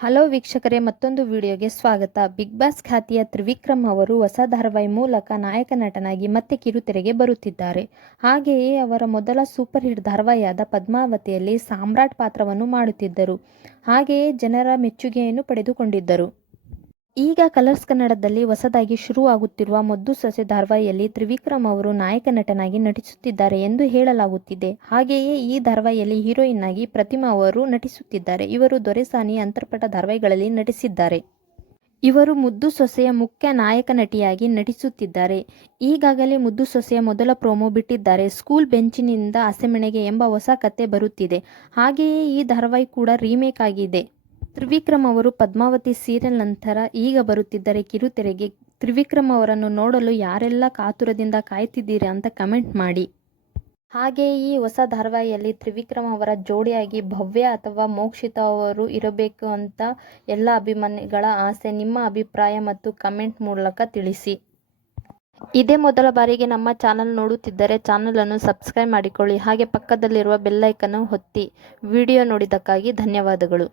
Hello ವೀಕ್ಷಕರೇ, ಮತ್ತೊಂದು ವಿಡಿಯೋಗೆ ಸ್ವಾಗತ. ಬಿಗ್ ಬಾಸ್ ಖ್ಯಾತಿಯ ತ್ರಿವಿಕ್ರಮ್ ಅವರು ಹೊಸ ಧಾರಾವಾಹಿ ಮೂಲಕ ನಾಯಕ ನಟನಾಗಿ ಮತ್ತೆ ಕಿರುತೆರೆಗೆ ಬರುತ್ತಿದ್ದಾರೆ. ಹಾಗೆಯೇ ಅವರ ಮೊದಲ ಸೂಪರ್ ಹಿಟ್ ಧಾರಾವಾಹಿಯಾದ ಪದ್ಮಾವತಿಯಲ್ಲಿ ಸಾಮ್ರಾಟ್ ಪಾತ್ರವನ್ನು ಮಾಡುತ್ತಿದ್ದರು. ಹಾಗೆಯೇ ಜನರ ಮೆಚ್ಚುಗೆಯನ್ನು ಪಡೆದುಕೊಂಡಿದ್ದರು. ಈಗ ಕಲರ್ಸ್ ಕನ್ನಡದಲ್ಲಿ ಹೊಸದಾಗಿ ಶುರುವಾಗುತ್ತಿರುವ ಮದ್ದು ಸೊಸೆ ಧಾರಾವಾಹಿಯಲ್ಲಿ ತ್ರಿವಿಕ್ರಮ್ ಅವರು ನಾಯಕ ನಟನಾಗಿ ನಟಿಸುತ್ತಿದ್ದಾರೆ ಎಂದು ಹೇಳಲಾಗುತ್ತಿದೆ. ಹಾಗೆಯೇ ಈ ಧಾರಾವಾಹಿಯಲ್ಲಿ ಹೀರೋಯಿನ್ ಆಗಿ ಪ್ರತಿಮಾ ಅವರು ನಟಿಸುತ್ತಿದ್ದಾರೆ. ಇವರು ದೊರೆಸಾನಿ ಅಂತರ್ಪಟ ಧಾರಾವಾಹಿಗಳಲ್ಲಿ ನಟಿಸಿದ್ದಾರೆ. ಇವರು ಮುದ್ದು ಸೊಸೆಯ ಮುಖ್ಯ ನಾಯಕ ನಟಿಯಾಗಿ ನಟಿಸುತ್ತಿದ್ದಾರೆ. ಈಗಾಗಲೇ ಮುದ್ದು ಸೊಸೆಯ ಮೊದಲ ಪ್ರೋಮೋ ಬಿಟ್ಟಿದ್ದಾರೆ. ಸ್ಕೂಲ್ ಬೆಂಚಿನಿಂದ ಹಸೆಮಣೆಗೆ ಎಂಬ ಹೊಸ ಕತೆ ಬರುತ್ತಿದೆ. ಹಾಗೆಯೇ ಈ ಧಾರಾವಾಹಿ ಕೂಡ ರೀಮೇಕ್ ಆಗಿದೆ. ತ್ರಿವಿಕ್ರಮ್ ಅವರು ಪದ್ಮಾವತಿ ಸೀರಿಯಲ್ ನಂತರ ಈಗ ಬರುತ್ತಿದ್ದರೆ ಕಿರುತೆರೆಗೆ ತ್ರಿವಿಕ್ರಮ್ ಅವರನ್ನು ನೋಡಲು ಯಾರೆಲ್ಲ ಕಾತುರದಿಂದ ಕಾಯ್ತಿದ್ದೀರಿ ಅಂತ ಕಮೆಂಟ್ ಮಾಡಿ. ಹಾಗೆಯೇ ಈ ಹೊಸ ಧಾರಾವಾಹಿಯಲ್ಲಿ ತ್ರಿವಿಕ್ರಮ್ ಅವರ ಜೋಡಿಯಾಗಿ ಭವ್ಯ ಅಥವಾ ಮೋಕ್ಷಿತ ಅವರು ಇರಬೇಕು ಅಂತ ಎಲ್ಲ ಅಭಿಮಾನಿಗಳ ಆಸೆ, ನಿಮ್ಮ ಅಭಿಪ್ರಾಯ ಮತ್ತು ಕಮೆಂಟ್ ಮೂಲಕ ತಿಳಿಸಿ. ಇದೇ ಮೊದಲ ಬಾರಿಗೆ ನಮ್ಮ ಚಾನಲ್ ನೋಡುತ್ತಿದ್ದರೆ ಚಾನಲನ್ನು ಸಬ್ಸ್ಕ್ರೈಬ್ ಮಾಡಿಕೊಳ್ಳಿ. ಹಾಗೆ ಪಕ್ಕದಲ್ಲಿರುವ ಬೆಲ್ಲೈಕನ್ನು ಹೊತ್ತಿ ವಿಡಿಯೋ ನೋಡಿದ್ದಕ್ಕಾಗಿ ಧನ್ಯವಾದಗಳು.